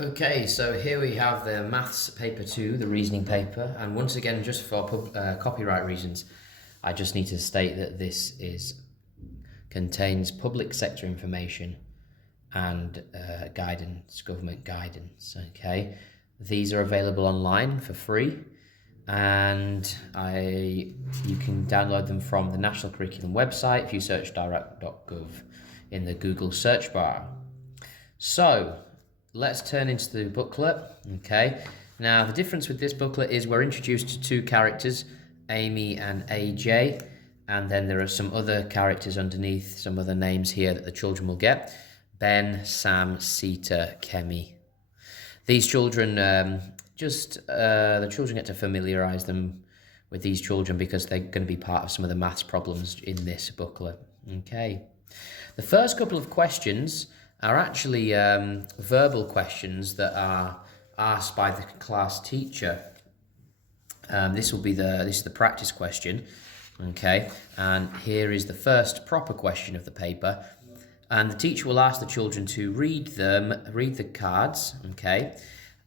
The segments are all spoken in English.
Okay, so here we have the maths paper 2, the reasoning paper, and once again, just for copyright reasons, I just need to state that this contains public sector information and guidance, government guidance. Okay, these are available online for free, and you can download them from the National Curriculum website if you search direct.gov in the Google search bar. So let's turn into the booklet. Okay, now the difference with this booklet is we're introduced to two characters, Amy and AJ, and then there are some other characters underneath, some other names here that the children will get: Ben, Sam, Sita, Kemi. These children, the children get to familiarise them with these children because they're going to be part of some of the maths problems in this booklet. Okay, the first couple of questions are actually verbal questions that are asked by the class teacher. This is the practice question, okay, and here is the first proper question of the paper, and the teacher will ask the children to read the cards, okay,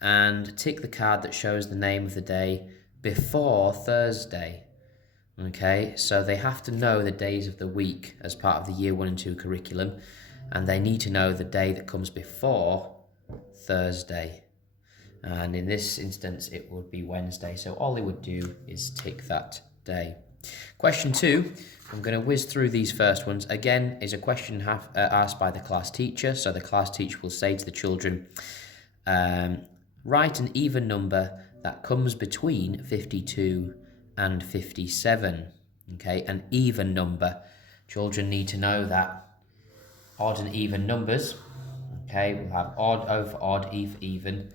and tick the card that shows the name of the day before Thursday. Okay, so they have to know the days of the week as part of the Year 1 and 2 curriculum, and they need to know the day that comes before Thursday. And in this instance, it would be Wednesday. So all they would do is tick that day. Question 2, I'm going to whiz through these first ones. Again, is a question asked by the class teacher. So the class teacher will say to the children, write an even number that comes between 52 and 57. Okay, an even number. Children need to know that odd and even numbers. Okay, we'll have odd over odd, even,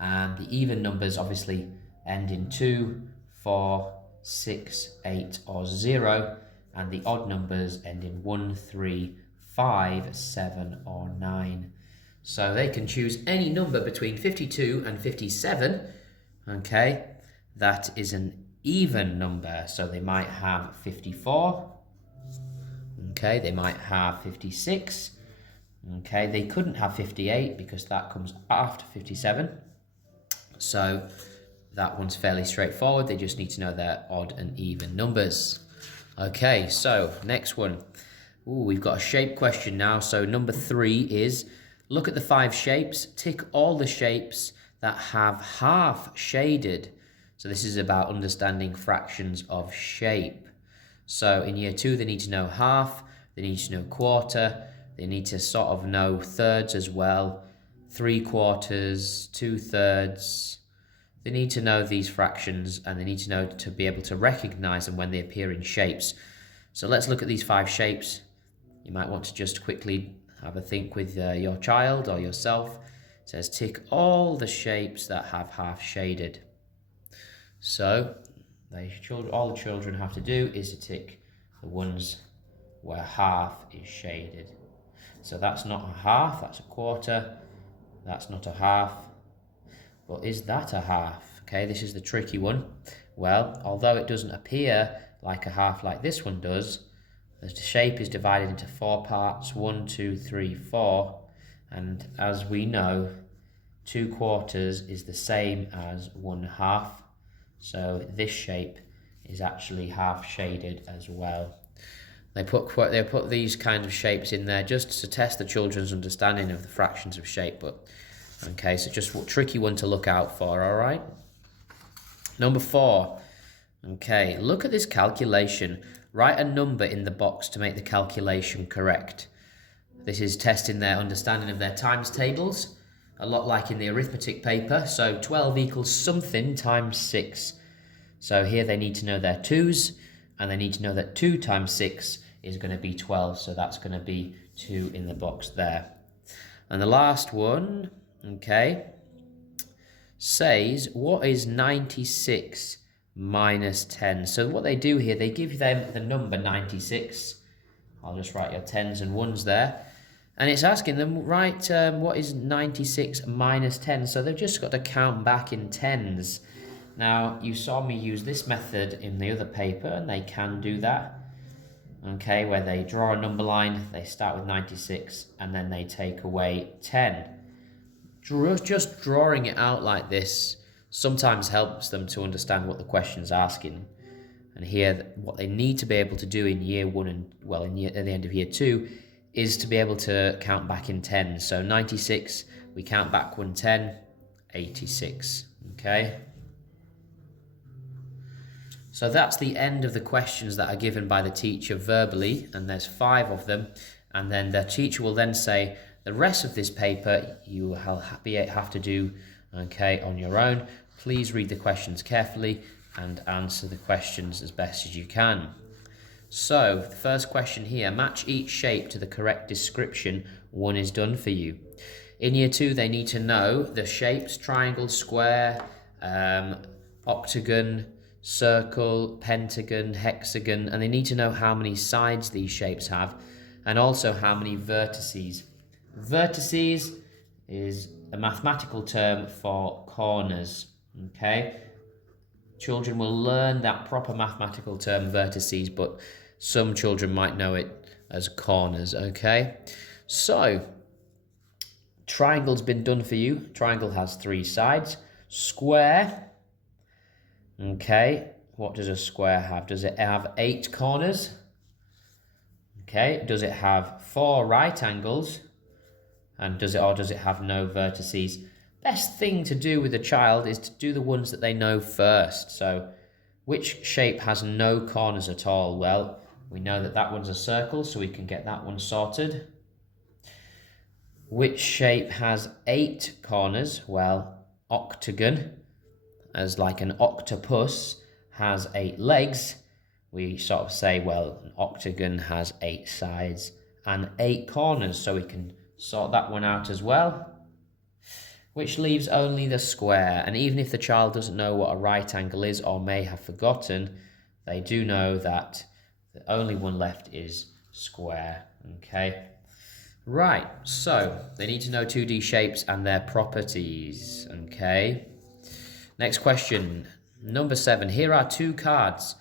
and the even numbers obviously end in 2, 4, 6, 8, or 0, and the odd numbers end in 1, 3, 5, 7, or 9. So they can choose any number between 52 and 57. Okay, that is an even number. So they might have 54. Okay, they might have 56. Okay, they couldn't have 58 because that comes after 57. So that one's fairly straightforward. They just need to know their odd and even numbers. Okay, so next one. Ooh, we've got a shape question now. So number 3 is, look at the 5 shapes. Tick all the shapes that have half shaded. So this is about understanding fractions of shape. So in year 2, they need to know half, they need to know quarter, they need to sort of know thirds as well, 3/4, 2/3. They need to know these fractions, and they need to know to be able to recognize them when they appear in shapes. So let's look at these 5 shapes. You might want to just quickly have a think with your child or yourself. It says tick all the shapes that have half shaded. So all the children have to do is to tick the ones where half is shaded. So that's not a half, that's a quarter. That's not a half. But is that a half? Okay, this is the tricky one. Well, although it doesn't appear like a half like this one does, the shape is divided into 4 parts, 1, 2, 3, 4. And as we know, 2/4 is the same as 1/2. So this shape is actually half shaded as well. They put these kind of shapes in there just to test the children's understanding of the fractions of shape. But okay, so just a tricky one to look out for, all right? Number 4. Okay, look at this calculation. Write a number in the box to make the calculation correct. This is testing their understanding of their times tables, a lot like in the arithmetic paper. So 12 equals something times 6. So here they need to know their 2's, and they need to know that 2 times 6 is going to be 12. So that's going to be 2 in the box there. And the last one, okay, says, what is 96 minus 10? So what they do here, they give them the number 96. I'll just write your 10s and 1s there. And it's asking them, write what is 96 minus 10? So they've just got to count back in 10s. Now, you saw me use this method in the other paper, and they can do that. Okay, where they draw a number line, they start with 96, and then they take away 10. just drawing it out like this sometimes helps them to understand what the question's asking. And here, what they need to be able to do in year one and, well, at the end of year two, is to be able to count back in 10. So 96, we count back 110, 86, okay? So that's the end of the questions that are given by the teacher verbally, and there's 5 of them. And then the teacher will then say, the rest of this paper you will have to do, okay, on your own. Please read the questions carefully and answer the questions as best as you can. So, the first question here, match each shape to the correct description. 1 is done for you. In year 2, they need to know the shapes: triangle, square, octagon, circle, pentagon, hexagon, and they need to know how many sides these shapes have, and also how many vertices. Vertices is a mathematical term for corners, okay? Children will learn that proper mathematical term, vertices, but some children might know it as corners, okay? So, triangle's been done for you. Triangle has 3 sides. Square, okay, what does a square have? Does it have 8 corners? Okay, does it have 4 right angles? And does it have no vertices? Best thing to do with a child is to do the ones that they know first. So, which shape has no corners at all? Well, we know that that one's a circle, so we can get that one sorted. Which shape has 8 corners? Well, octagon, as like an octopus, has 8 legs. We sort of say, well, an octagon has 8 sides and 8 corners, so we can sort that one out as well. Which leaves only the square. And even if the child doesn't know what a right angle is or may have forgotten, they do know that the only one left is square, okay? Right, so they need to know 2D shapes and their properties, okay? Next question, number 7. Here are 2 cards.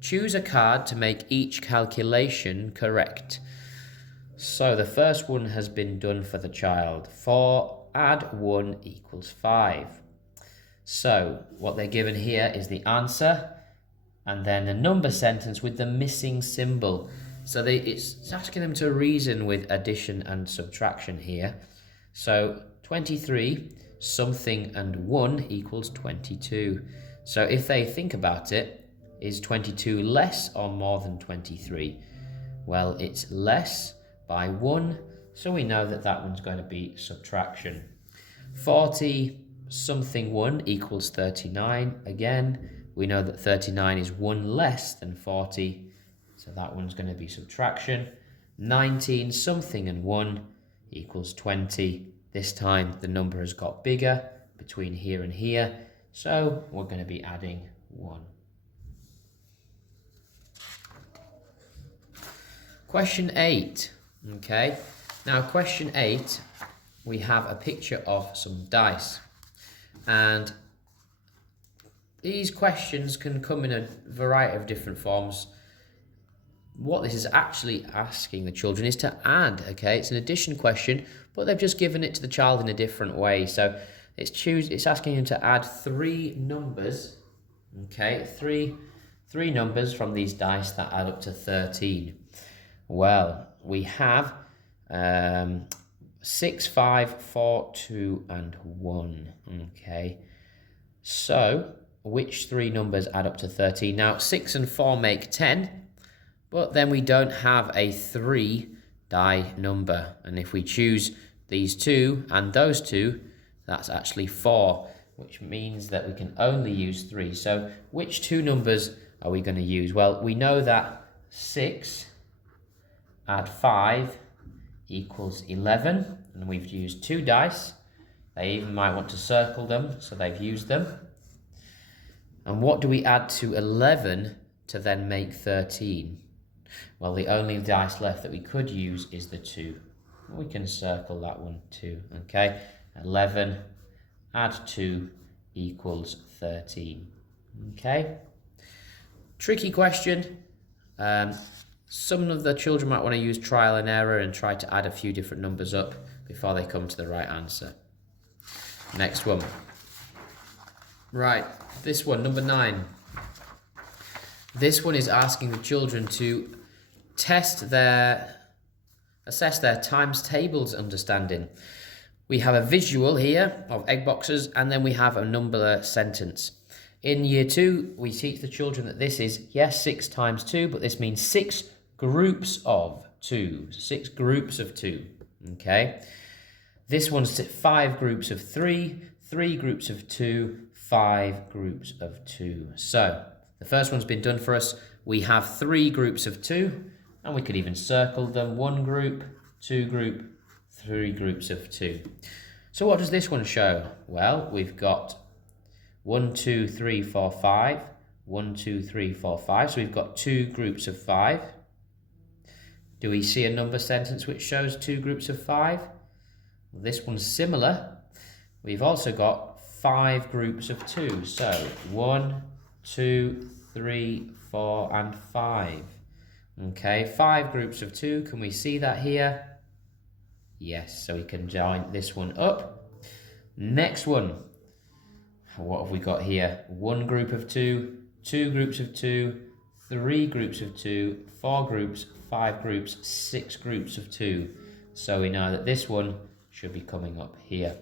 Choose a card to make each calculation correct. So the first one has been done for the child. 4 add 1 equals 5. So what they're given here is the answer and then a number sentence with the missing symbol. So it's asking them to reason with addition and subtraction here. So 23 something and 1 equals 22. So if they think about it, is 22 less or more than 23? Well, it's less by 1, so we know that that one's going to be subtraction. 40 something 1 equals 39. Again, we know that 39 is 1 less than 40, so that one's going to be subtraction. 19 something and 1 equals 20. This time the number has got bigger between here and here, so we're going to be adding 1. Question 8. Okay, now question 8, we have a picture of some dice, and these questions can come in a variety of different forms. What this is actually asking the children is to add, okay? It's an addition question, but they've just given it to the child in a different way. So it's asking him to add 3 numbers, okay? Three numbers from these dice that add up to 13. Well, we have 6, 5, 4, 2, and 1, okay? So, which 3 numbers add up to 13? Now, 6 and 4 make 10, but then we don't have a 3 die number. And if we choose these 2 and those 2, that's actually 4, which means that we can only use 3. So, which 2 numbers are we going to use? Well, we know that 6 add 5 equals 11, and we've used 2 dice. They even might want to circle them, so they've used them. And what do we add to 11 to then make 13? Well, the only dice left that we could use is the 2. We can circle that one too, okay? 11 add 2 equals 13, okay? Tricky question. Some of the children might want to use trial and error and try to add a few different numbers up before they come to the right answer. Next one. Right, this one, number 9. This one is asking the children to assess their times tables understanding. We have a visual here of egg boxes, and then we have a number sentence. In year 2, we teach the children that this is, yes, 6 times 2, but this means 6 groups of 2. 6 groups of 2, okay? This one's 5 groups of 3, 3 groups of 2, 5 groups of 2. So, the first one's been done for us. We have 3 groups of 2, and we could even circle them. 1 group, 2 group, 3 groups of 2. So what does this one show? Well, we've got 1, 2, 3, 4, 5. 1, 2, 3, 4, 5. So we've got 2 groups of 5. Do we see a number sentence which shows 2 groups of 5? Well, this one's similar. We've also got 5 groups of 2. So 1, 2, 3, 4, and 5. Okay, 5 groups of 2. Can we see that here? Yes, so we can join this one up. Next one. What have we got here? 1 group of 2, 2 groups of 2, 3 groups of 2, 4 groups, 5 groups, 6 groups of 2. So we know that this one should be coming up here.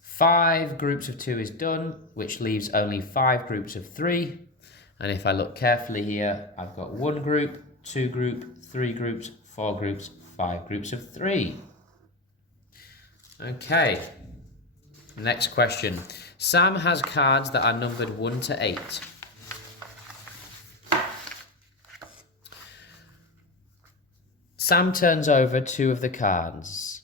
5 groups of 2 is done, which leaves only 5 groups of 3. And if I look carefully here, I've got 1 group, 2 group, 3 groups, 4 groups, 5 groups of 3. Okay, next question. Sam has cards that are numbered 1 to 8. Sam turns over 2 of the cards.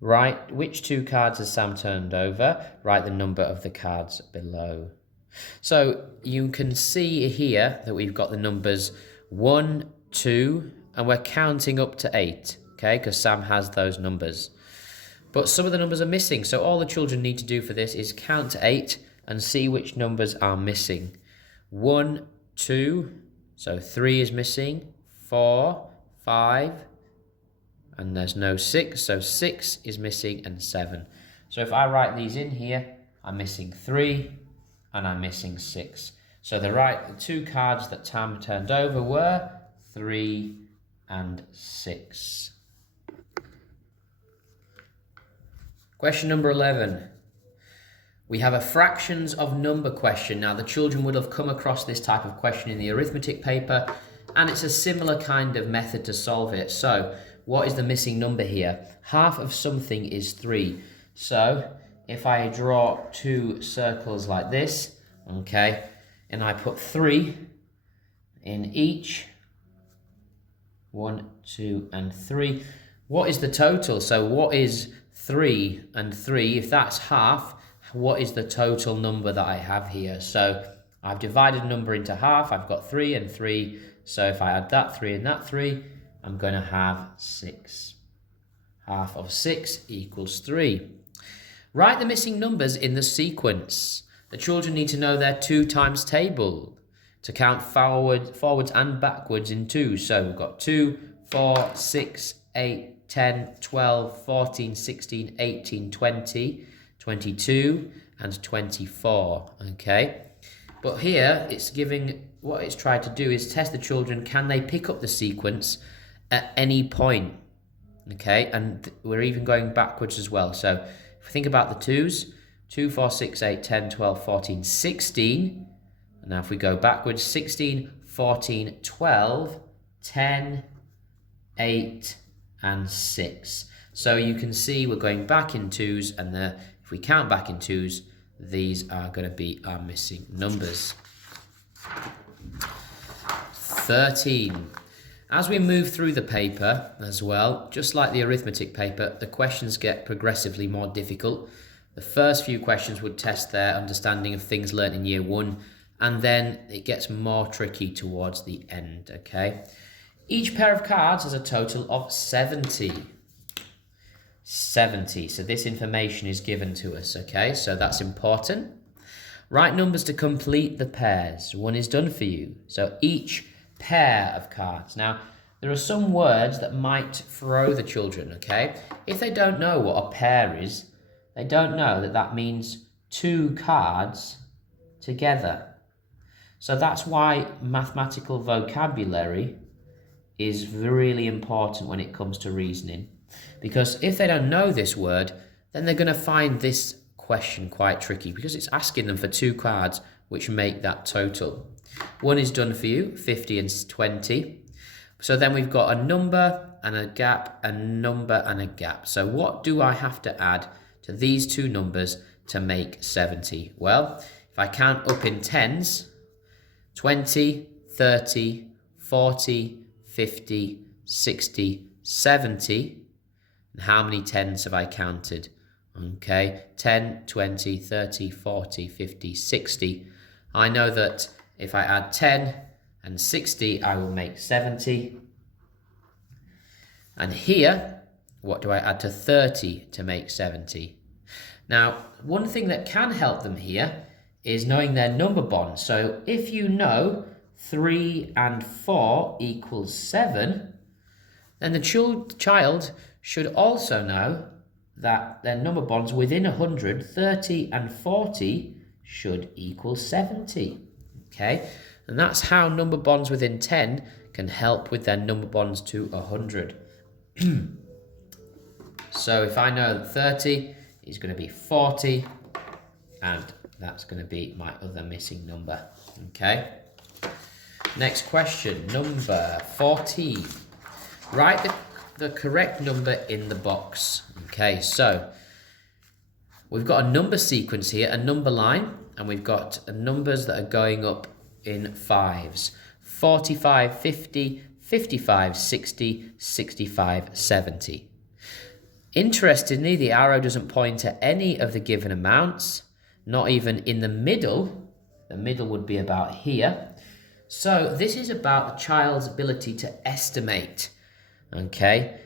Write which 2 cards has Sam turned over. Write the number of the cards below. So you can see here that we've got the numbers 1, 2, and we're counting up to 8, okay, because Sam has those numbers. But some of the numbers are missing, so all the children need to do for this is count to 8 and see which numbers are missing. 1, 2, so 3 is missing, 4, 5, and there's no 6, so 6 is missing, and 7. So if I write these in here, I'm missing 3, and I'm missing 6. So the 2 cards that Tam turned over were 3 and 6. Question number 11. We have a fractions of number question. Now the children would have come across this type of question in the arithmetic paper, and it's a similar kind of method to solve it. So what is the missing number here? Half of something is 3. So if I draw 2 circles like this, okay, and I put 3 in each, 1, 2, and 3. What is the total? So what is 3 and 3? If that's half, what is the total number that I have here? So I've divided a number into half. I've got 3 and 3. So if I add that 3 and that 3, I'm going to have 6. Half of 6 equals 3. Write the missing numbers in the sequence. The children need to know their 2 times table to count forwards and backwards in 2. So we've got 2, 4, 6, 8, 10, 12, 14, 16, 18, 20, 22, and 24. Okay? But here, what it's tried to do is test the children, can they pick up the sequence at any point? Okay? And we're even going backwards as well. So if we think about the 2s, 2, 4, 6, 8, 10, 12, 14, 16. And now if we go backwards, 16, 14, 12, 10, 8, and 6. So you can see we're going back in 2s, and if we count back in 2s, these are going to be our missing numbers. 13. As we move through the paper as well, just like the arithmetic paper, the questions get progressively more difficult. The first few questions would test their understanding of things learnt in year 1, and then it gets more tricky towards the end, okay? Each pair of cards has a total of 70. 70, so this information is given to us, okay? So that's important. Write numbers to complete the pairs. 1 is done for you. So each pair of cards. Now, there are some words that might throw the children, okay? If they don't know what a pair is, they don't know that that means 2 cards together. So that's why mathematical vocabulary is really important when it comes to reasoning. Because if they don't know this word, then they're going to find this question quite tricky because it's asking them for 2 cards which make that total. One is done for you, 50 and 20. So then we've got a number and a gap, a number and a gap. So what do I have to add to these 2 numbers to make 70? Well, if I count up in tens, 20, 30, 40, 50, 60, 70. And how many tens have I counted? Okay, 10, 20, 30, 40, 50, 60. I know that if I add 10 and 60, I will make 70. And here, what do I add to 30 to make 70? Now, one thing that can help them here is knowing their number bond. So if you know 3 and 4 equals 7, then the child should also know that their number bonds within 100, 30 and 40 should equal 70. Okay, and that's how number bonds within 10 can help with their number bonds to 100. So if I know that 30 is going to be 40, and that's going to be my other missing number. Okay. Next question, number 14. Write the correct number in the box. Okay, so we've got a number sequence here, a number line, and we've got numbers that are going up in 5s. 45, 50, 55, 60, 65, 70. Interestingly, the arrow doesn't point to any of the given amounts, not even in the middle. The middle would be about here. So this is about the child's ability to estimate. Okay,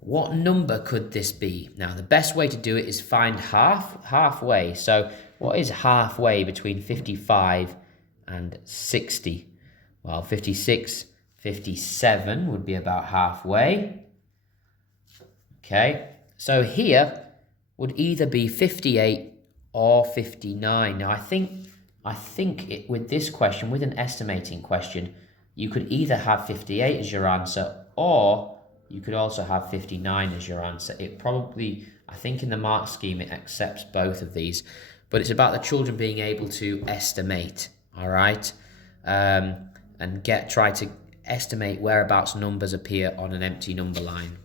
what number could this be? Now, the best way to do it is find halfway. So what is halfway between 55 and 60? Well, 56, 57 would be about halfway. Okay, so here would either be 58 or 59. Now, I think with this question, with an estimating question, you could either have 58 as your answer, or you could also have 59 as your answer. It probably, I think in the mark scheme, it accepts both of these, but it's about the children being able to estimate, all right? And try to estimate whereabouts numbers appear on an empty number line.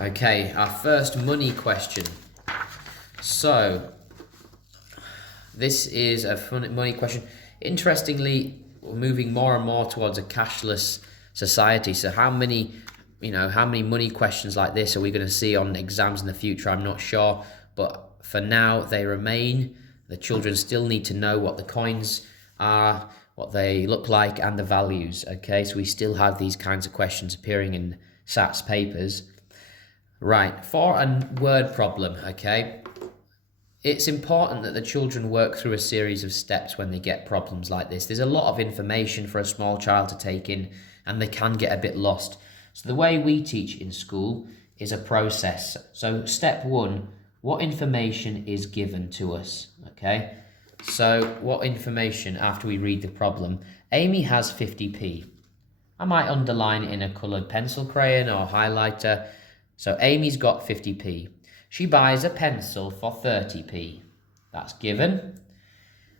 Okay, our first money question. So, this is a fun money question. Interestingly, we're moving more and more towards a cashless society. So how many money questions like this are we going to see on exams in the future? I'm not sure, but for now they remain. The children still need to know what the coins are, what they look like, and the values. Okay, so we still have these kinds of questions appearing in SAT's papers. Right, for a word problem, okay, it's important that the children work through a series of steps when they get problems like this. There's a lot of information for a small child to take in, and they can get a bit lost. So the way we teach in school is a process. So step 1, what information is given to us? Okay, so what information after we read the problem? Amy has 50p. I might underline it in a coloured pencil crayon or highlighter. So Amy's got 50p. She buys a pencil for 30p. That's given.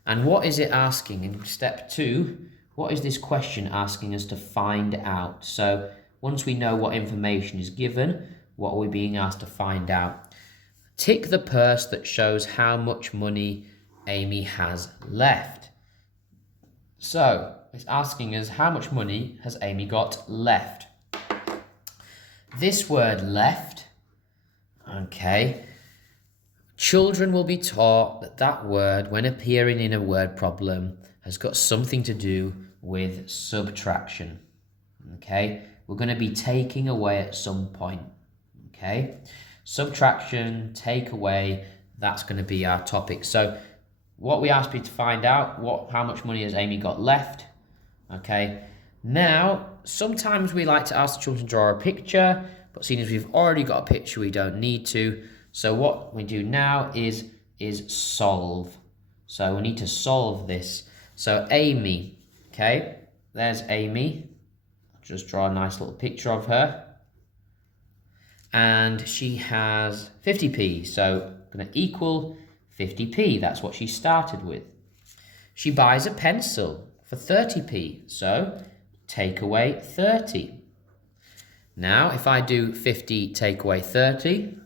And what is it asking in step 2? What is this question asking us to find out? So once we know what information is given, what are we being asked to find out? Tick the purse that shows how much money Amy has left. So it's asking us how much money has Amy got left. This word left, okay, children will be taught that that word, when appearing in a word problem, has got something to do with subtraction. Okay, we're going to be taking away at some point. Okay, subtraction, take away, that's going to be our topic. So what we asked you to find out, how much money has Amy got left? Okay, now sometimes we like to ask the children to draw a picture, but seeing as we've already got a picture, we don't need to. So what we do now is solve. So we need to solve this. So Amy, okay, there's Amy. I'll just draw a nice little picture of her. And she has 50p, so I'm going to equal 50p. That's what she started with. She buys a pencil for 30p, so take away 30. Now, if I do 50 take away 30,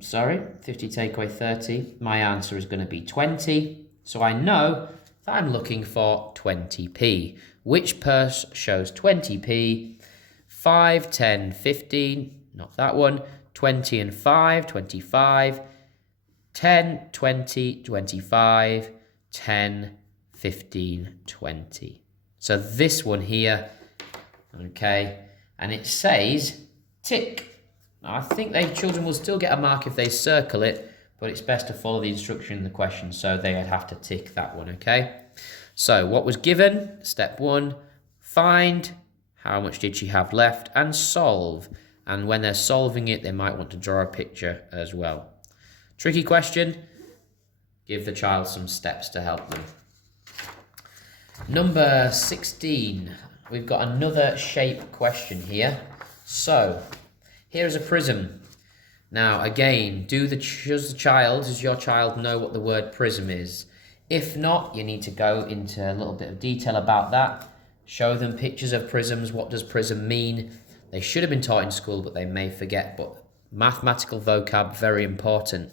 50 take away 30, my answer is going to be 20. So I know that I'm looking for 20p. Which purse shows 20p? 5, 10, 15, not that one. 20 and 5, 25. 10, 20, 25, 10, 15, 20. So this one here, okay, and it says tick. Now I think children will still get a mark if they circle it, but it's best to follow the instruction in the question, so they would have to tick that one, okay? So what was given? Step 1, find how much did she have left and solve. And when they're solving it, they might want to draw a picture as well. Tricky question. Give the child some steps to help them. Number 16. We've got another shape question here. So here is a prism. Now again, does your child know what the word prism is? If not, you need to go into a little bit of detail about that. Show them pictures of prisms. What does prism mean? They should have been taught in school, but they may forget. But mathematical vocab, very important.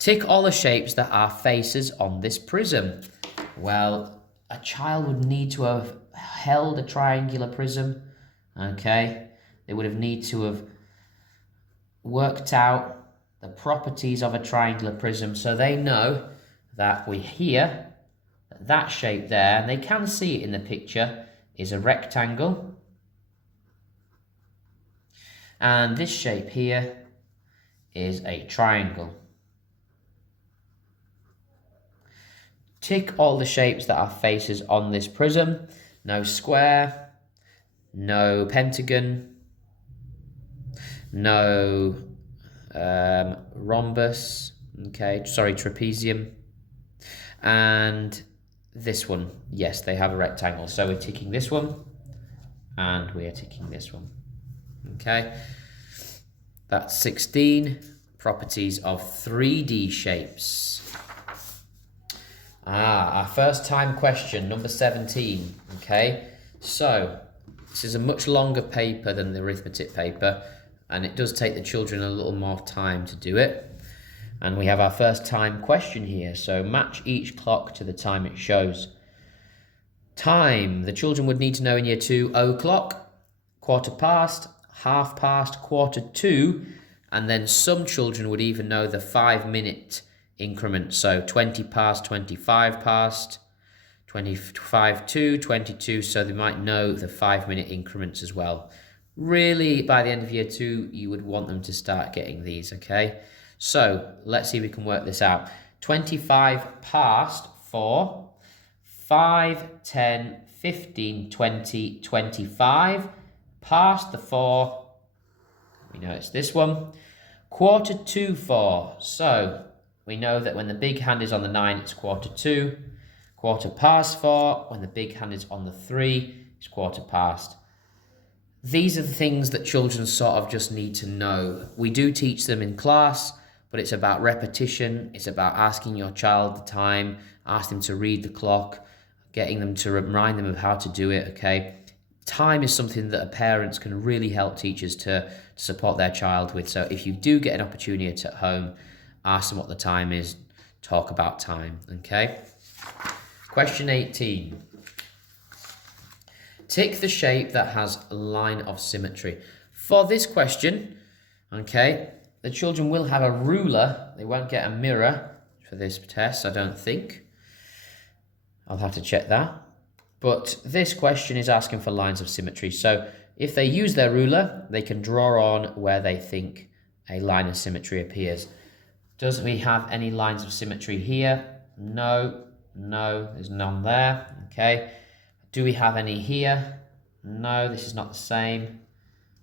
Tick all the shapes that are faces on this prism. Well, a child would need to have held a triangular prism. Okay, they would have need to have worked out the properties of a triangular prism, so they know that that shape there, and they can see it in the picture, is a rectangle. And this shape here is a triangle. Tick all the shapes that are faces on this prism. No square, no pentagon, no rhombus, trapezium. And this one, yes, they have a rectangle. So we're ticking this one, and we're ticking this one. Okay, that's 16. Properties of 3D shapes. Our first time question, number 17. Okay, so this is a much longer paper than the arithmetic paper, and it does take the children a little more time to do it. And we have our first time question here. So match each clock to the time it shows. Time, the children would need to know in year 2, o'clock, quarter past, half past, quarter to, and then some children would even know the 5-minute increment. So 20 past, 25 past, 25 to, 22. So they might know the 5-minute increments as well. Really, by the end of year 2, you would want them to start getting these, okay? So let's see if we can work this out. 25 past 4, 5, 10, 15, 20, 25. Past the 4, we know it's this one. Quarter to 4. So we know that when the big hand is on the 9, it's quarter to. Quarter past 4, when the big hand is on the 3, it's quarter past. These are the things that children sort of just need to know. We do teach them in class, but it's about repetition. It's about asking your child the time, ask them to read the clock, getting them to remind them of how to do it, okay? Time is something that parents can really help teachers to support their child with. So if you do get an opportunity at home, ask them what the time is, talk about time, okay? Question 18. Tick the shape that has a line of symmetry. For this question, okay, the children will have a ruler. They won't get a mirror for this test, I don't think. I'll have to check that. But this question is asking for lines of symmetry. So if they use their ruler, they can draw on where they think a line of symmetry appears. Does we have any lines of symmetry here? No, there's none there, okay. Do we have any here? No, this is not the same.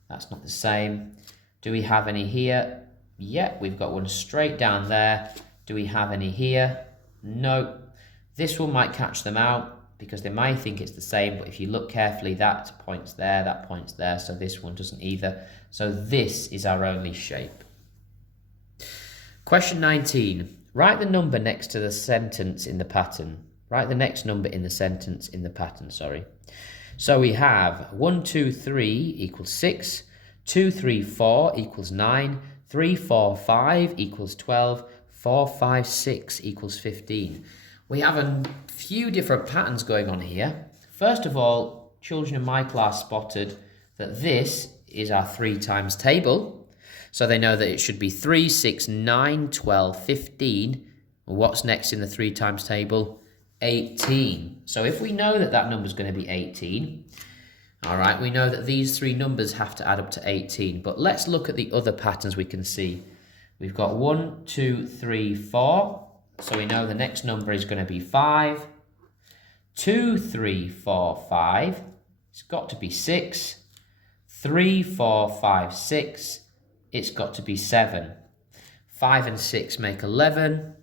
That's not the same. Do we have any here? Yeah, we've got one straight down there. Do we have any here? No. This one might catch them out because they might think it's the same, but if you look carefully, that points there, that points there, so this one doesn't either. So this is our only shape. Question 19. Write the number next to the sentence in the pattern. Write the next number in the sentence in the pattern, sorry. So we have 1, 2, 3 equals 6, 2, 3, 4 equals 9, 3, 4, 5 equals 12, 4, 5, 6 equals 15. We have a few different patterns going on here. First of all, children in my class spotted that this is our 3 times table. So they know that it should be 3, 6, 9, 12, 15. What's next in the 3 times table? 18. So if we know that that number is going to be 18, all right, we know that these 3 numbers have to add up to 18. But let's look at the other patterns we can see. We've got 1, 2, 3, 4. So we know the next number is going to be 5. 2, 3, 4, 5. It's got to be 6. 3, 4, 5, 6. It's got to be 7. 5 and 6 make 11.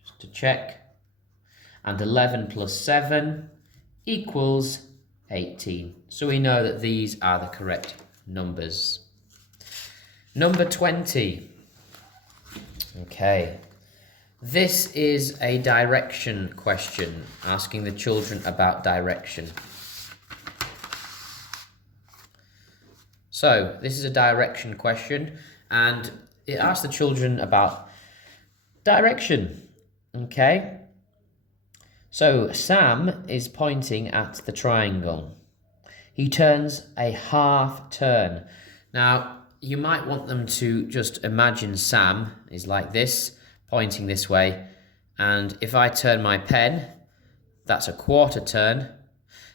Just to check. And 11 plus 7 equals 18. So we know that these are the correct numbers. Number 20. Okay. This is a direction question, asking the children about direction. So, this is a direction question, and it asks the children about direction, okay? So, Sam is pointing at the triangle. He turns a half turn. Now, you might want them to just imagine Sam is like this, pointing this way, and if I turn my pen, that's a quarter turn.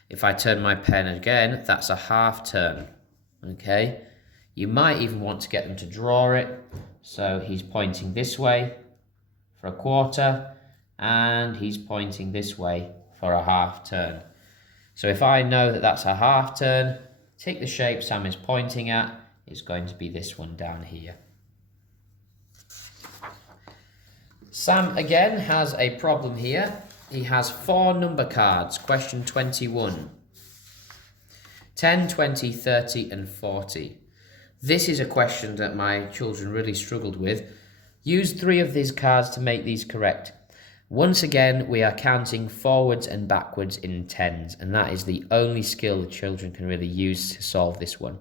If I turn my pen again, that's a half turn. Okay, you might even want to get them to draw it. So he's pointing this way for a quarter, and he's pointing this way for a half turn. So if I know that that's a half turn, take the shape Sam is pointing at, it's going to be this one down here. Sam again has a problem here. He has 4 number cards. Question 21. 10, 20, 30 and 40. This is a question that my children really struggled with. Use 3 of these cards to make these correct. Once again, we are counting forwards and backwards in tens, and that is the only skill the children can really use to solve this one.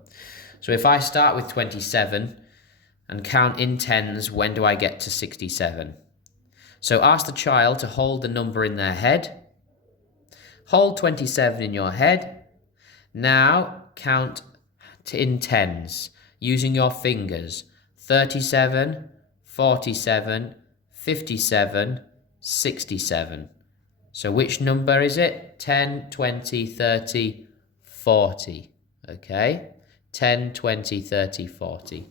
So if I start with 27 and count in tens, when do I get to 67? So ask the child to hold the number in their head. Hold 27 in your head. Now count in tens using your fingers. 37, 47, 57, 67. So which number is it? 10, 20, 30, 40. Okay? 10, 20, 30, 40.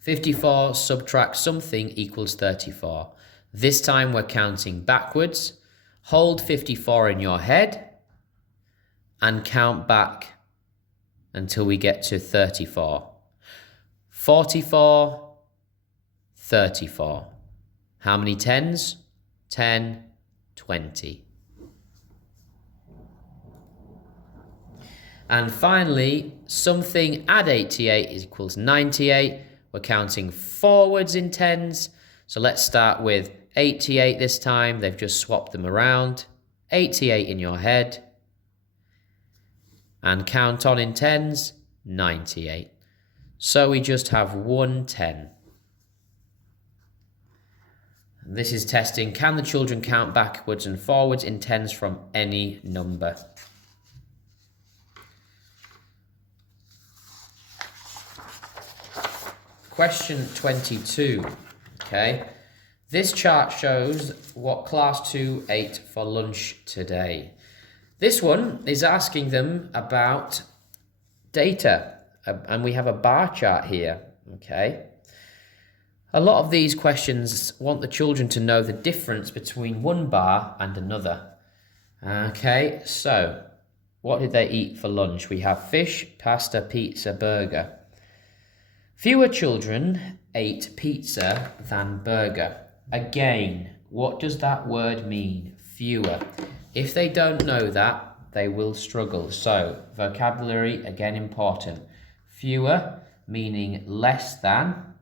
54 subtract something equals 34. This time we're counting backwards. Hold 54 in your head and count back until we get to 34. 44, 34. How many tens? 10, 20. And finally, something add 88 equals 98. We're counting forwards in tens. So let's start with 88 this time. They've just swapped them around. 88 in your head. And count on in tens, 98. So we just have 1 10. This is testing, can the children count backwards and forwards in tens from any number? Question 22, okay. This chart shows what class 2 ate for lunch today. This one is asking them about data, and we have a bar chart here, okay. A lot of these questions want the children to know the difference between one bar and another. Okay, so what did they eat for lunch? We have fish, pasta, pizza, burger. Fewer children ate pizza than burger. Again, what does that word mean? Fewer. If they don't know that, they will struggle. So, vocabulary, again, important. Fewer, meaning less than.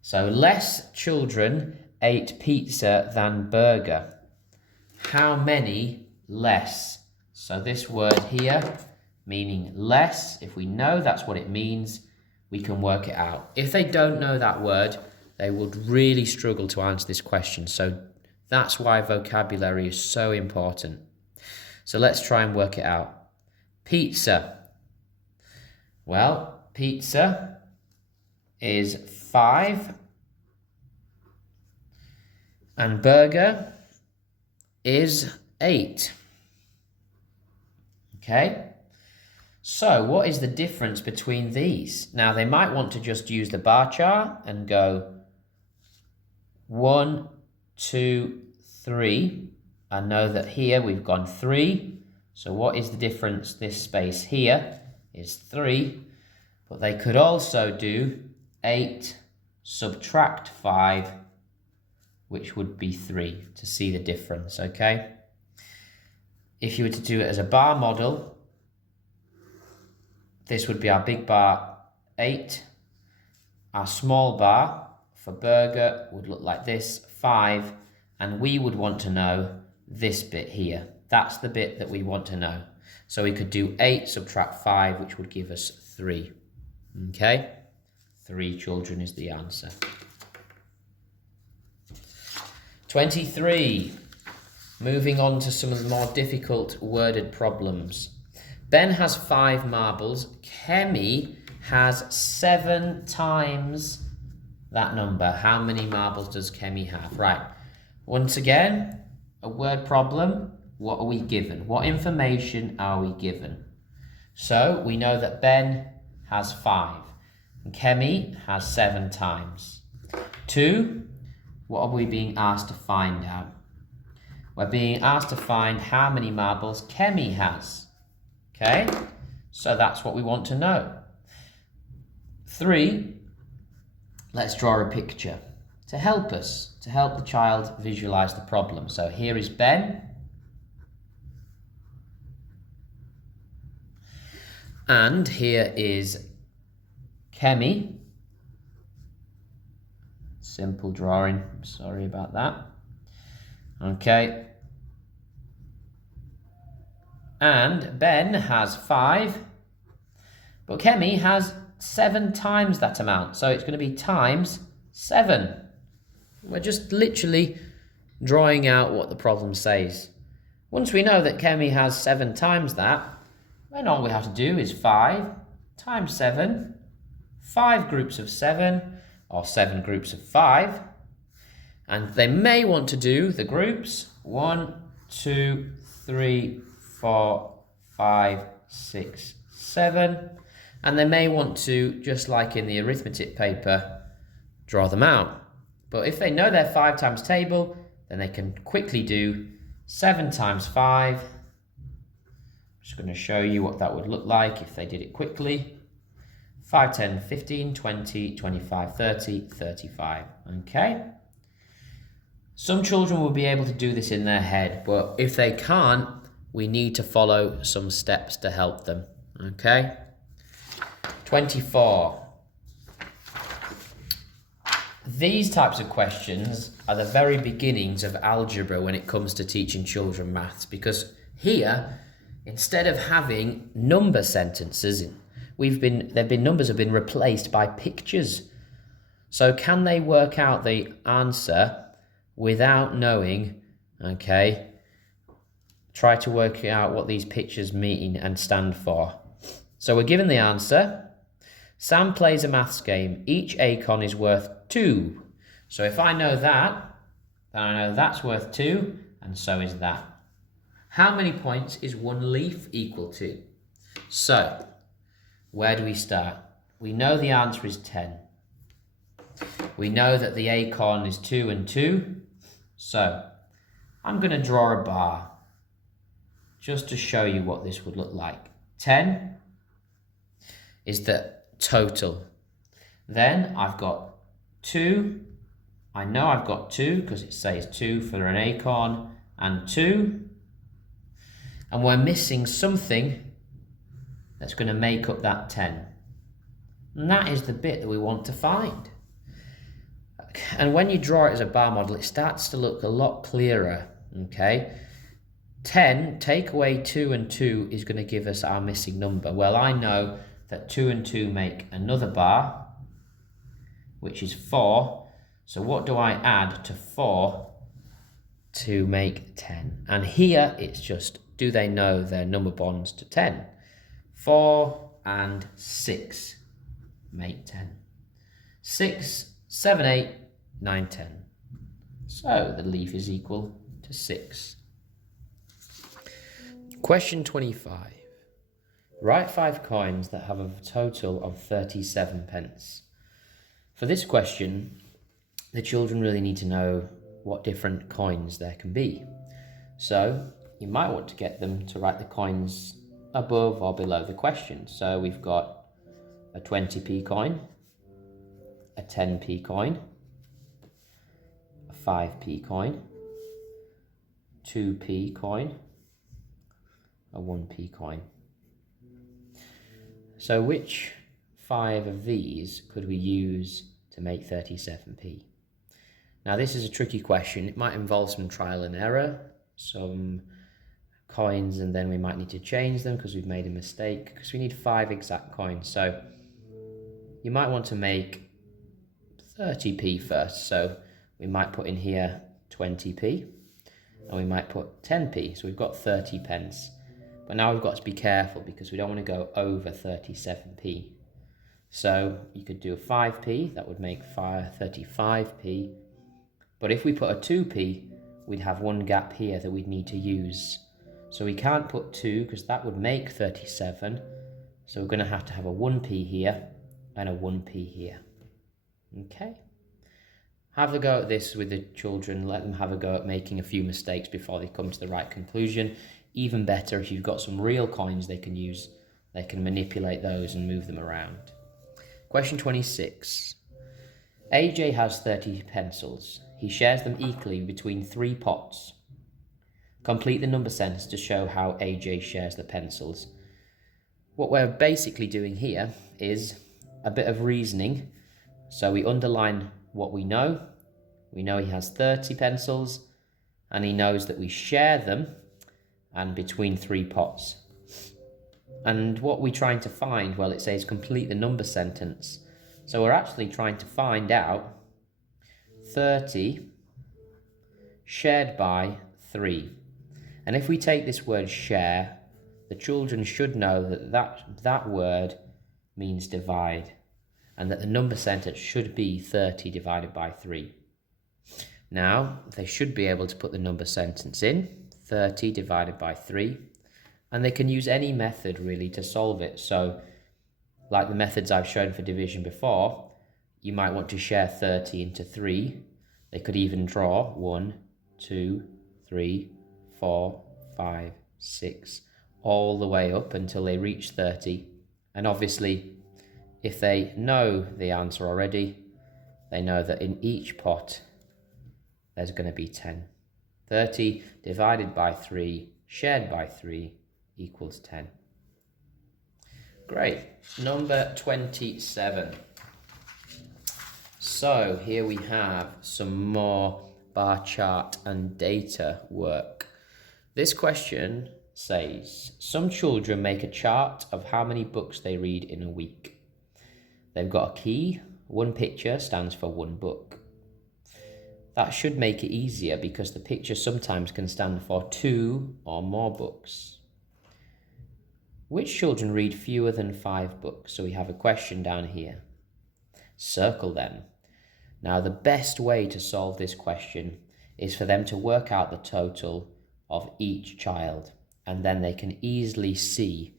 So, less children ate pizza than burger. How many less? So, this word here, meaning less, if we know that's what it means, we can work it out. If they don't know that word, they would really struggle to answer this question. So that's why vocabulary is so important. So let's try and work it out. Pizza. Well, pizza is 5. And burger is 8. Okay? So, what is the difference between these? Now, they might want to just use the bar chart and go 1, 2, 3. I know that here we've gone 3. So, what is the difference? This space here is 3. But they could also do 8 subtract 5, which would be 3, to see the difference, okay? If you were to do it as a bar model, this would be our big bar 8. Our small bar for burger would look like this, 5. And we would want to know this bit here. That's the bit that we want to know. So we could do 8 subtract 5, which would give us 3. Okay? 3 children is the answer. 23. Moving on to some of the more difficult worded problems. Ben has 5 marbles. Kemi has 7 times that number. How many marbles does Kemi have? Right. Once again, a word problem. What are we given? What information are we given? So we know that Ben has 5. And Kemi has 7 times. 2. What are we being asked to find out? We're being asked to find how many marbles Kemi has. Okay, so that's what we want to know. 3, let's draw a picture to help us, to help the child visualize the problem. So here is Ben. And here is Kemi. Simple drawing, sorry about that. Okay. And Ben has 5, but Kemi has 7 times that amount. So it's going to be times 7. We're just literally drawing out what the problem says. Once we know that Kemi has 7 times that, then all we have to do is 5 times 7, 5 groups of 7, or 7 groups of 5. And they may want to do the groups 1, 2, 3, 4, 5, 6, 7. And they may want to, just like in the arithmetic paper, draw them out. But if they know their 5 times table, then they can quickly do 7 times 5. I'm just going to show you what that would look like if they did it quickly. 5, 10, 15, 20, 25, 30, 35. Okay? Some children will be able to do this in their head, but if they can't, we need to follow some steps to help them. Okay? 24. These types of questions are the very beginnings of algebra when it comes to teaching children maths, because here, instead of having number sentences, numbers have been replaced by pictures. So can they work out the answer without knowing? Okay, try to work out what these pictures mean and stand for. So we're given the answer. Sam plays a maths game. Each acorn is worth 2. So if I know that, then I know that's worth 2, and so is that. How many points is 1 leaf equal to? So, where do we start? We know the answer is 10. We know that the acorn is 2 and 2. So, I'm going to draw a bar just to show you what this would look like. 10 is the total. Then I've got 2. I know I've got 2 because it says 2 for an acorn and 2. And we're missing something that's going to make up that 10. And that is the bit that we want to find. And when you draw it as a bar model, it starts to look a lot clearer, okay? 10, take away 2 and 2 is going to give us our missing number. Well, I know that 2 and 2 make another bar, which is 4. So what do I add to 4 to make 10? And here it's just, do they know their number bonds to 10? 4 and 6 make 10. 6, 7, 8, 9, 10. So the leaf is equal to 6. Question 25. Write 5 coins that have a total of 37 pence. For this question, the children really need to know what different coins there can be. So you might want to get them to write the coins above or below the question. So we've got a 20p coin, a 10p coin, a 5p coin, 2p coin, a 1p coin. So which 5 of these could we use to make 37p? Now this is a tricky question. It might involve some trial and error, some coins, and then we might need to change them because we've made a mistake, because we need 5 exact coins. So you might want to make 30p first. So we might put in here 20p, and we might put 10p. So we've got 30 pence. But now we've got to be careful because we don't want to go over 37p. So you could do a 5p, that would make 35p. But if we put a 2p, we'd have one gap here that we'd need to use. So we can't put 2 because that would make 37. So we're going to have a 1p here and a 1p here. Okay. Have a go at this with the children. Let them have a go at making a few mistakes before they come to the right conclusion. Even better, if you've got some real coins they can use, they can manipulate those and move them around. Question 26. AJ has 30 pencils. He shares them equally between 3 pots. Complete the number sentence to show how AJ shares the pencils. What we're basically doing here is a bit of reasoning. So we underline what we know. We know he has 30 pencils, and he knows that we share them and between 3 pots. And what we're trying to find, well, it says complete the number sentence. So we're actually trying to find out 30 shared by 3. And if we take this word share, the children should know that word means divide, and that the number sentence should be 30 divided by 3. Now, they should be able to put the number sentence in, 30 divided by 3, and they can use any method really to solve it. So, like the methods I've shown for division before, you might want to share 30 into 3. They could even draw 1, 2, 3, 4, 5, 6, all the way up until they reach 30. And obviously, if they know the answer already, they know that in each pot there's going to be 10. 30 divided by 3 shared by 3 equals 10. Great. Number 27. So here we have some more bar chart and data work. This question says, some children make a chart of how many books they read in a week. They've got a key. 1 picture stands for 1 book. That should make it easier because the picture sometimes can stand for 2 or more books. Which children read fewer than 5 books? So we have a question down here. Circle them. Now the best way to solve this question is for them to work out the total of each child, and then they can easily see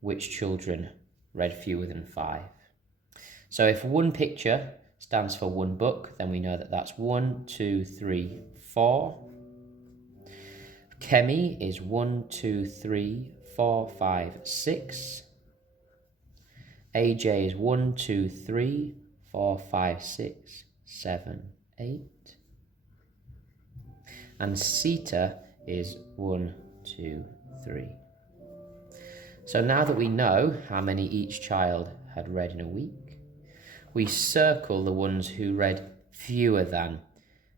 which children read fewer than 5. So if 1 picture stands for 1 book, then we know that that's 1, 2, 3, 4. Kemi is 1, 2, 3, 4, 5, 6. AJ is 1, 2, 3, 4, 5, 6, 7, 8. And Sita is 1, 2, 3. So now that we know how many each child had read in a week, we circle the ones who read fewer than.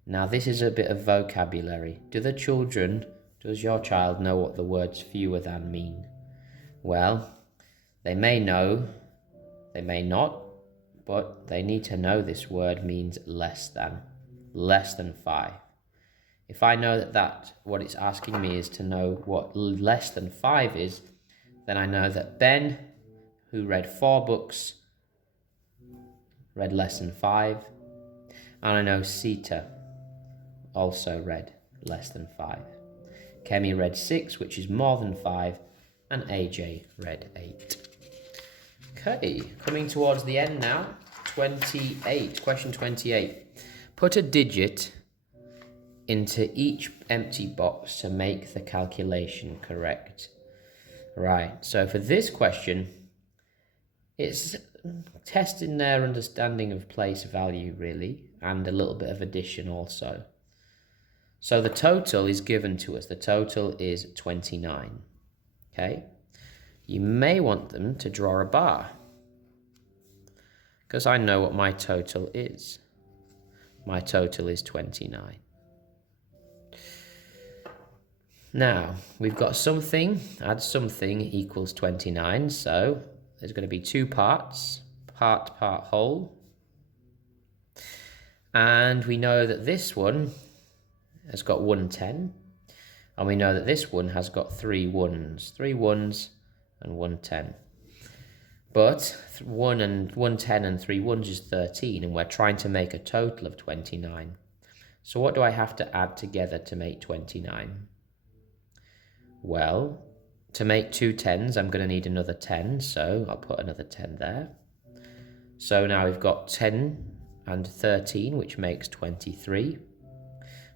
Now this is a bit of vocabulary. Does your child know what the words fewer than mean? Well, they may know, they may not, but they need to know this word means less than 5. If I know that what it's asking me is to know what less than 5 is, then I know that Ben, who read 4 books, read less than 5. And I know Sita also read less than 5. Kemi read 6, which is more than 5. And AJ read 8. Okay, coming towards the end now. 28, question 28. Put a digit into each empty box to make the calculation correct. Right, so for this question, it's testing their understanding of place value really, and a little bit of addition also. So the total is given to us. The total is 29. Okay, you may want them to draw a bar, because I know what my total is. My total is 29. Now, we've got something, add something equals 29, so there's going to be 2 parts, part, whole. And we know that this one has got 110, and we know that this one has got 3 ones and 110. But 1 and 110 and 3 ones is 13, and we're trying to make a total of 29. So what do I have to add together to make 29? Well, to make 2 10s, I'm going to need another 10, so I'll put another 10 there. So now we've got 10 and 13, which makes 23,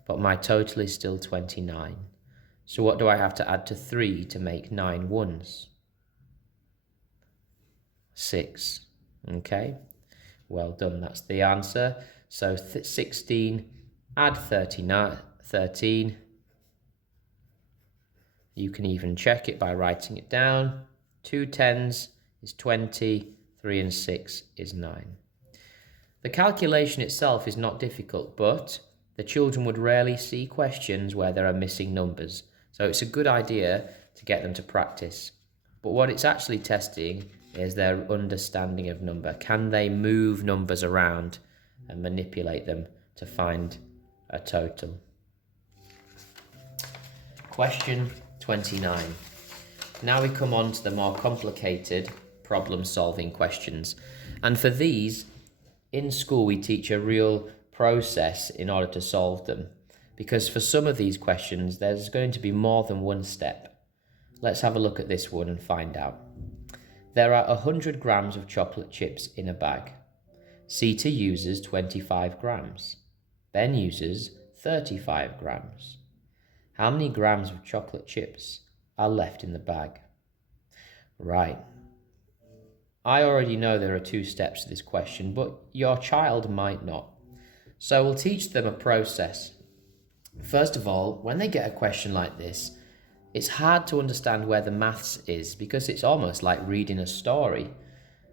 but my total is still 29. So what do I have to add to 3 to make 9 ones? 6. Okay, well done, that's the answer. So 16, add 13. You can even check it by writing it down. 2 10s is 20, 3 and 6 is 9. The calculation itself is not difficult, but the children would rarely see questions where there are missing numbers. So it's a good idea to get them to practice. But what it's actually testing is their understanding of number. Can they move numbers around and manipulate them to find a total? Question 29. Now we come on to the more complicated problem-solving questions. And for these, in school we teach a real process in order to solve them. Because for some of these questions, there's going to be more than one step. Let's have a look at this one and find out. There are 100 grams of chocolate chips in a bag. Sita uses 25 grams. Ben uses 35 grams. How many grams of chocolate chips are left in the bag? Right. I already know there are 2 steps to this question, but your child might not. So we'll teach them a process. First of all, when they get a question like this, it's hard to understand where the maths is because it's almost like reading a story.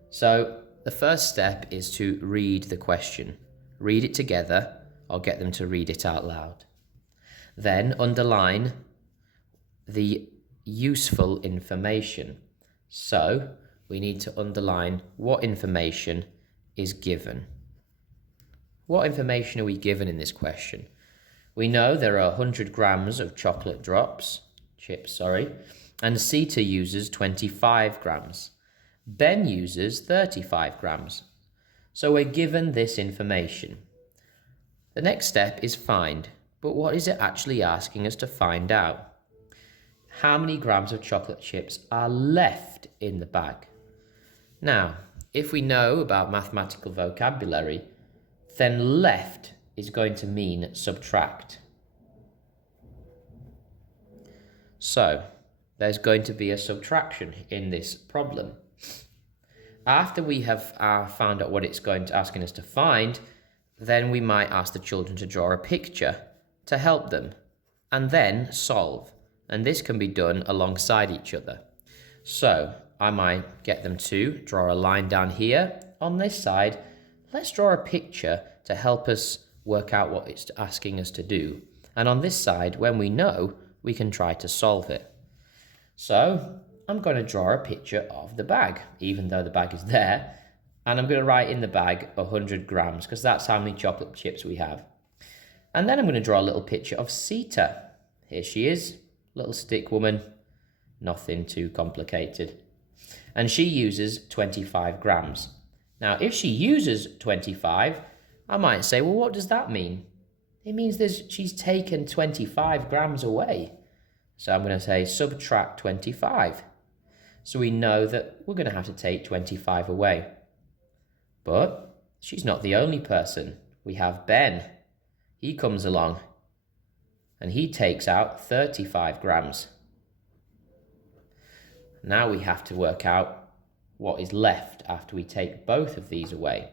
So the first step is to read the question. Read it together or get them to read it out loud. Then underline the useful information. So we need to underline what information is given. What information are we given in this question? We know there are 100 grams of chocolate chips, and Sita uses 25 grams. Ben uses 35 grams. So we're given this information. The next step is find. But what is it actually asking us to find out? How many grams of chocolate chips are left in the bag? Now, if we know about mathematical vocabulary, then left is going to mean subtract. So there's going to be a subtraction in this problem. After we have found out what it's asking us to find, then we might ask the children to draw a picture to help them, and then solve. And this can be done alongside each other. So I might get them to draw a line down here. On this side, let's draw a picture to help us work out what it's asking us to do. And on this side, when we know, we can try to solve it. So I'm going to draw a picture of the bag, even though the bag is there. And I'm going to write in the bag 100 grams, because that's how many chocolate chips we have. And then I'm going to draw a little picture of Sita. Here she is, little stick woman, nothing too complicated. And she uses 25 grams. Now, if she uses 25, I might say, well, what does that mean? It means she's taken 25 grams away. So I'm going to say subtract 25. So we know that we're going to have to take 25 away. But she's not the only person. We have Ben. He comes along and he takes out 35 grams. Now we have to work out what is left after we take both of these away.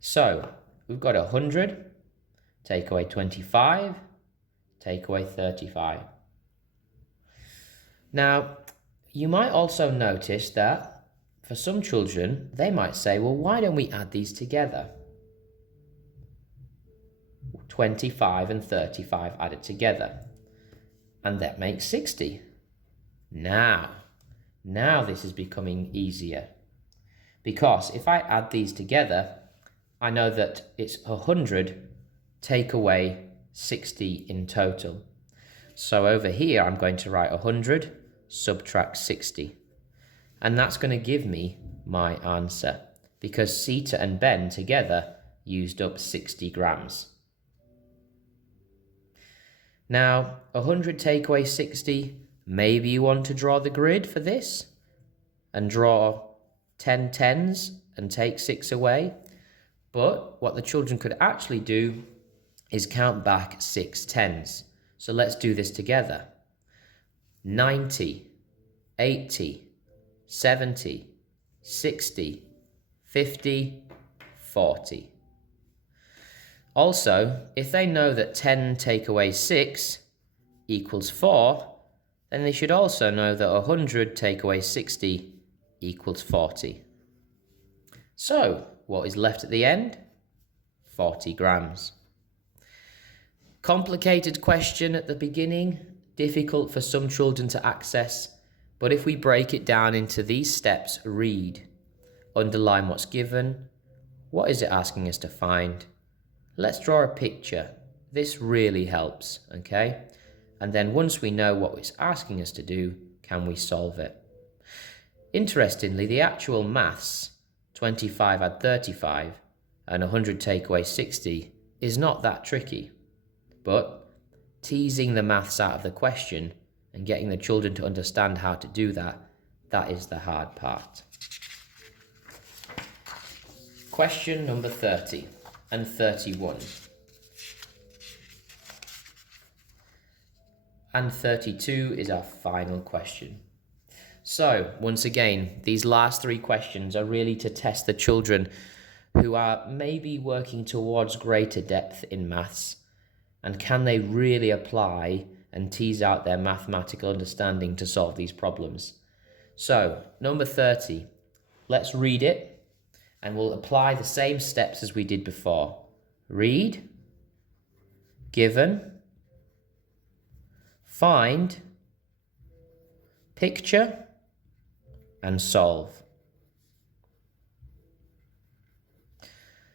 So we've got 100, take away 25, take away 35. Now, you might also notice that for some children, they might say, well, why don't we add these together? 25 and 35 added together. And that makes 60. Now this is becoming easier. Because if I add these together, I know that it's 100 take away 60 in total. So over here, I'm going to write 100 subtract 60. And that's going to give me my answer, because Sita and Ben together used up 60 grams. Now, 100 take away 60, maybe you want to draw the grid for this and draw 10 tens and take 6 away. But what the children could actually do is count back 6 tens. So let's do this together. 90, 80, 70, 60, 50, 40. Also, if they know that 10 take away 6 equals 4, then they should also know that 100 take away 60 equals 40. So, what is left at the end? 40 grams. Complicated question at the beginning, difficult for some children to access, but if we break it down into these steps, read, underline what's given, what is it asking us to find, let's draw a picture. This really helps, okay? And then once we know what it's asking us to do, can we solve it? Interestingly, the actual maths, 25 add 35 and 100 take away 60, is not that tricky. But teasing the maths out of the question and getting the children to understand how to do that, that is the hard part. Question number 30 and 31. And 32 is our final question. So, once again, these last 3 questions are really to test the children who are maybe working towards greater depth in maths, and can they really apply and tease out their mathematical understanding to solve these problems. So, number 30, let's read it, and we'll apply the same steps as we did before. Read, given, find, picture, and solve.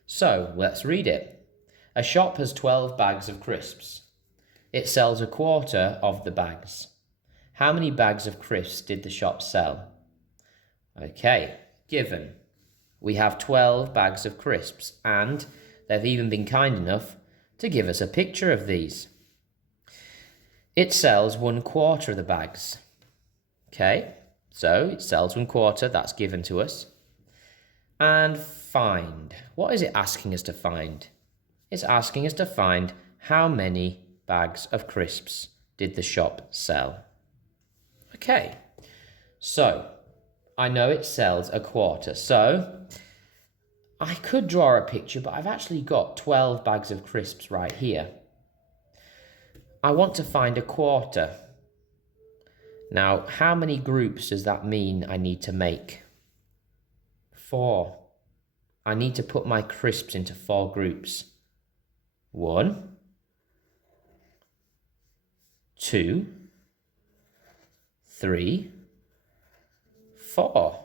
So, let's read it. A shop has 12 bags of crisps. It sells a quarter of the bags. How many bags of crisps did the shop sell? Okay, given. We have 12 bags of crisps, and they've even been kind enough to give us a picture of these. It sells 1/4 of the bags. Okay, so it sells 1/4, that's given to us. And find. What is it asking us to find? It's asking us to find how many bags of crisps did the shop sell. Okay, so I know it sells a quarter, so I could draw a picture, but I've actually got 12 bags of crisps right here. I want to find a quarter. Now, how many groups does that mean I need to make? 4. I need to put my crisps into 4 groups. 1, 2, 3, 4.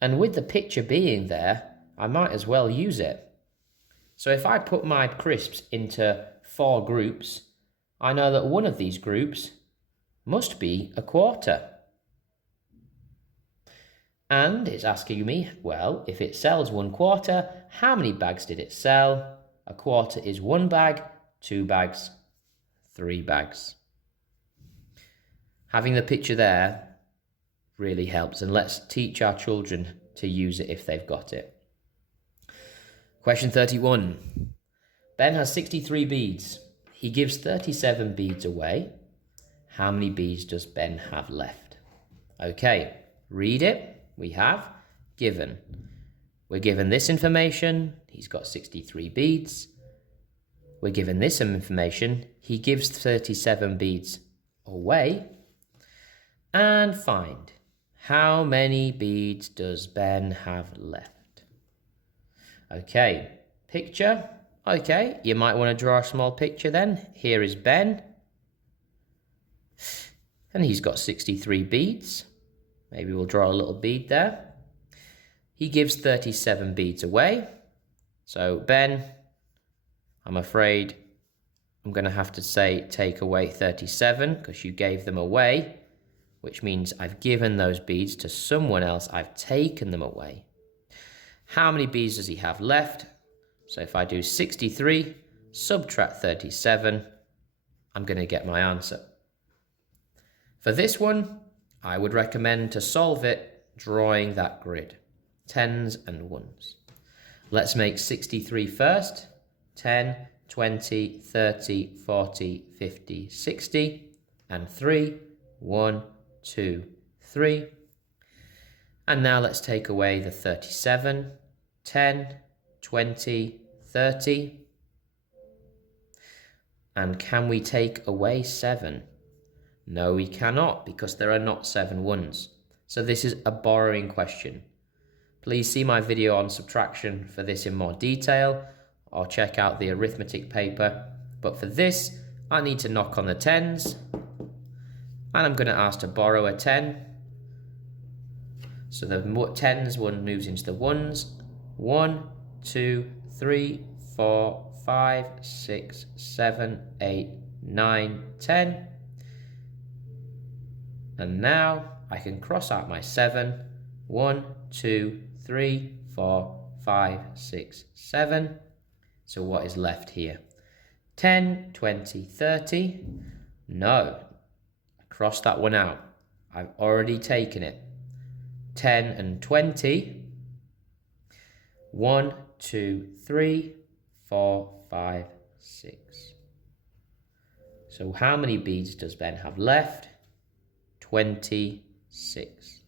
And with the picture being there, I might as well use it. So if I put my crisps into 4 groups, I know that one of these groups must be a quarter. And it's asking me, well, if it sells 1 quarter, how many bags did it sell? A quarter is 1 bag, 2 bags, 3 bags. Having the picture there really helps, and let's teach our children to use it if they've got it. Question 31. Ben has 63 beads. He gives 37 beads away. How many beads does Ben have left? Okay, read it. We have given. We're given this information. He's got 63 beads. We're given this information. He gives 37 beads away. And find, how many beads does Ben have left? Okay, picture. Okay, you might want to draw a small picture then. Here is Ben. And he's got 63 beads. Maybe we'll draw a little bead there. He gives 37 beads away. So Ben, I'm afraid I'm going to have to say take away 37 because you gave them away, which means I've given those beads to someone else. I've taken them away. How many beads does he have left? So if I do 63, subtract 37, I'm going to get my answer. For this one, I would recommend to solve it drawing that grid, 10s and 1s. Let's make 63 first. 10, 20, 30, 40, 50, 60, and 3, 1, 2, 3. And now let's take away the 37, 10, 20, 30. And can we take away 7? No, we cannot, because there are not 7 ones. So this is a borrowing question. Please see my video on subtraction for this in more detail, or check out the arithmetic paper. But for this, I need to knock on the 10s, and I'm going to ask to borrow a 10. So the 10s one moves into the 1s. 1, 2, 3, 4, 5, 6, 7, 8, 9, 10. And now I can cross out my 7. 1, 2, 3, 4, 5, 6, 7. So what is left here? 10, 20, 30. No. Cross that one out. I've already taken it. 10 and 20. 1, 2, 3, 4, 5, 6. So how many beads does Ben have left? 26.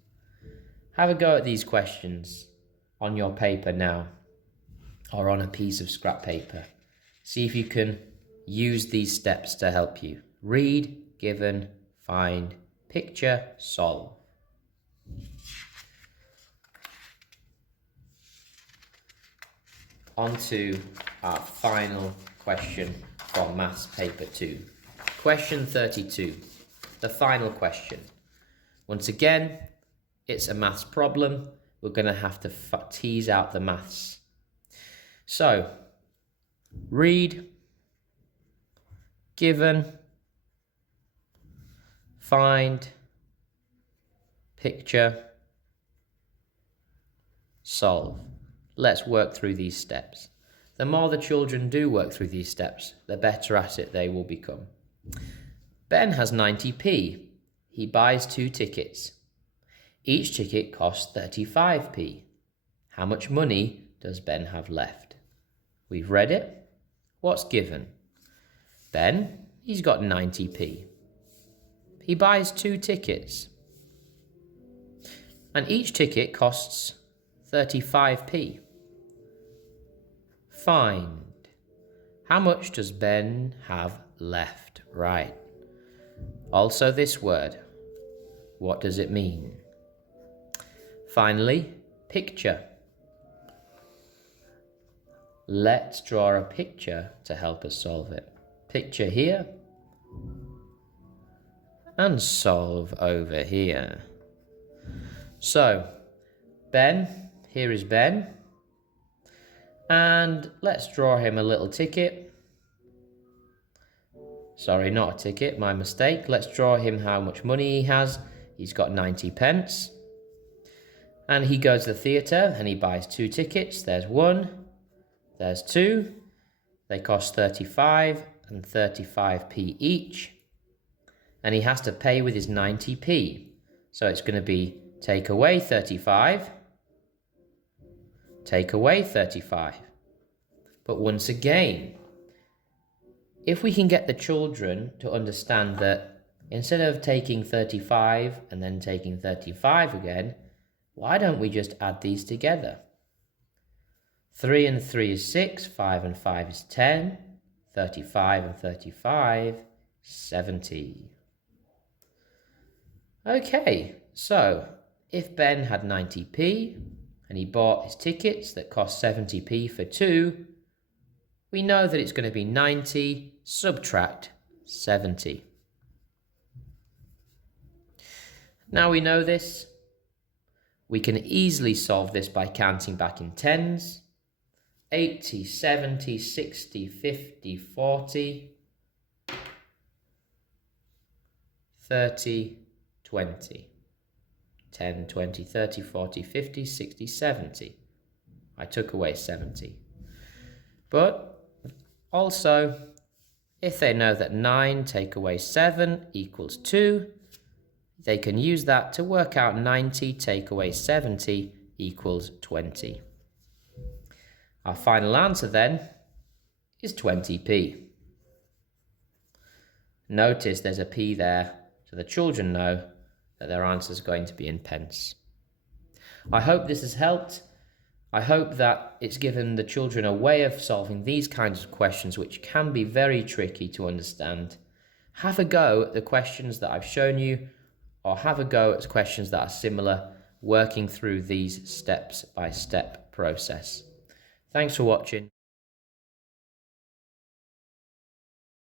Have a go at these questions on your paper now, or on a piece of scrap paper. See if you can use these steps to help you. Read, given, find, picture, solve. On to our final question from Maths Paper 2. Question 32, the final question. Once again, it's a maths problem. We're going to have to tease out the maths. So, read, given, find, picture, solve. Let's work through these steps. The more the children do work through these steps, the better at it they will become. Ben has 90p. He buys 2 tickets. Each ticket costs 35p. How much money does Ben have left? We've read it. What's given? Ben, he's got 90p. he buys 2 tickets. And each ticket costs 35p. Find how much does Ben have left? Right. Also this word. What does it mean? Finally, picture. Let's draw a picture to help us solve it. Picture here. And solve over here. So, Ben, here is Ben. And let's draw him a little ticket. Sorry, not a ticket, my mistake. Let's draw him how much money he has. He's got 90 pence. And he goes to the theatre and he buys 2 tickets. There's 1, there's 2. They cost 35 and 35p each. And he has to pay with his 90p. So it's going to be take away 35, take away 35. But once again, if we can get the children to understand that instead of taking 35 and then taking 35 again, why don't we just add these together? 3 and 3 is 6, 5 and 5 is 10, 35 and 35, 70. Okay, so if Ben had 90p and he bought his tickets that cost 70p for 2, we know that it's going to be 90 subtract 70. Now we know this, we can easily solve this by counting back in tens. 80, 70, 60, 50, 40, 30, 20. 10, 20, 30, 40, 50, 60, 70. I took away 70. But also, if they know that 9 take away 7 equals 2, they can use that to work out 90 take away 70 equals 20. Our final answer then is 20p. Notice there's a p there, so the children know that their answer is going to be in pence. I hope this has helped. I hope that it's given the children a way of solving these kinds of questions which can be very tricky to understand. Have a go at the questions that I've shown you, or have a go at questions that are similar, working through these step-by-step process. Thanks for watching.